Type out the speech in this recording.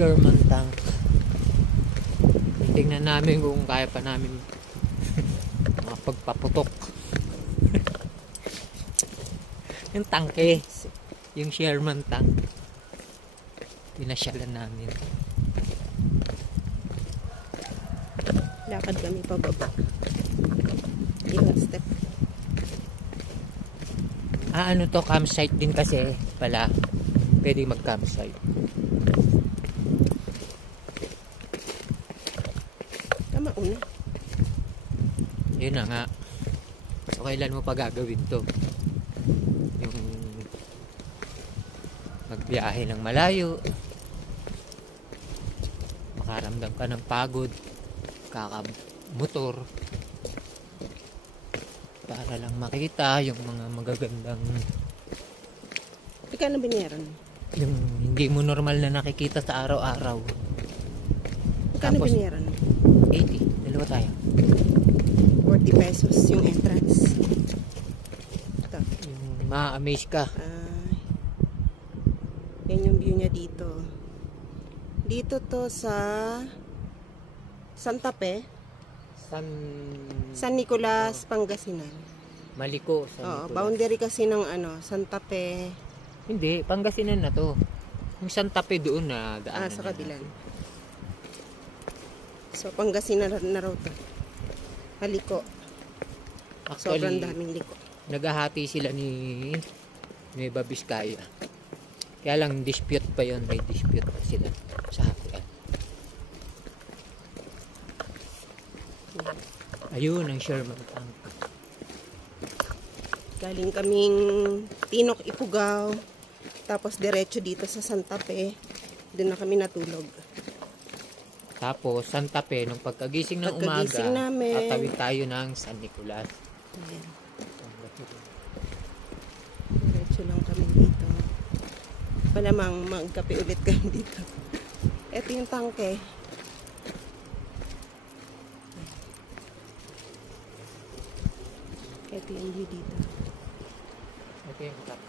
Sherman tank. Tingnan namin kung kaya pa namin makapagpaputok. Yung tangke, yung Sherman tank, pinasyalan namin. Lakad kami pababa. Yung step. Ano to, campsite din kasi pala. Pwede mag-campsite. Tama una. Yun na nga. So, kailan mo pa gagawin to? Yung magbiyahe ng malayo, makaramdam ka ng pagod, kakamotor, para lang makita yung mga magagandang, Ika na binayaran? yung hindi mo normal na nakikita sa araw-araw. Ika na binayaran? 80, dalawa tayo. 40 pesos yung entrance. Ito. Ma-amaze ka. Yan yung view niya dito. Dito to sa Santa Fe, San Nicolas, Pangasinan. Maliko, San Nicolas. Boundary kasi ng Santa Fe. Hindi, Pangasinan na to. Yung Santa Fe doon na daan. Sa kabilang. So Pangasinan na raw to. Maliko. Actually, sobrang daming liko. Naghahati sila ni Nueva Vizcaya. Kaya lang dispute pa yon, may dispute pa sila sa hatian. Ayun ang Sherman tank. Galing kaming Tinok, Ifugao, tapos diretso dito sa Santa Fe. Doon na kami natulog. Tapos Santa Fe, nung pagkagising ng umaga, namin, tatawid tayo ng San Nicolas. Ayan. Diretso lang kami dito. Malamang magkape ulit kami dito. Ito yung tangke. Ito yung view dito. Ito yung top.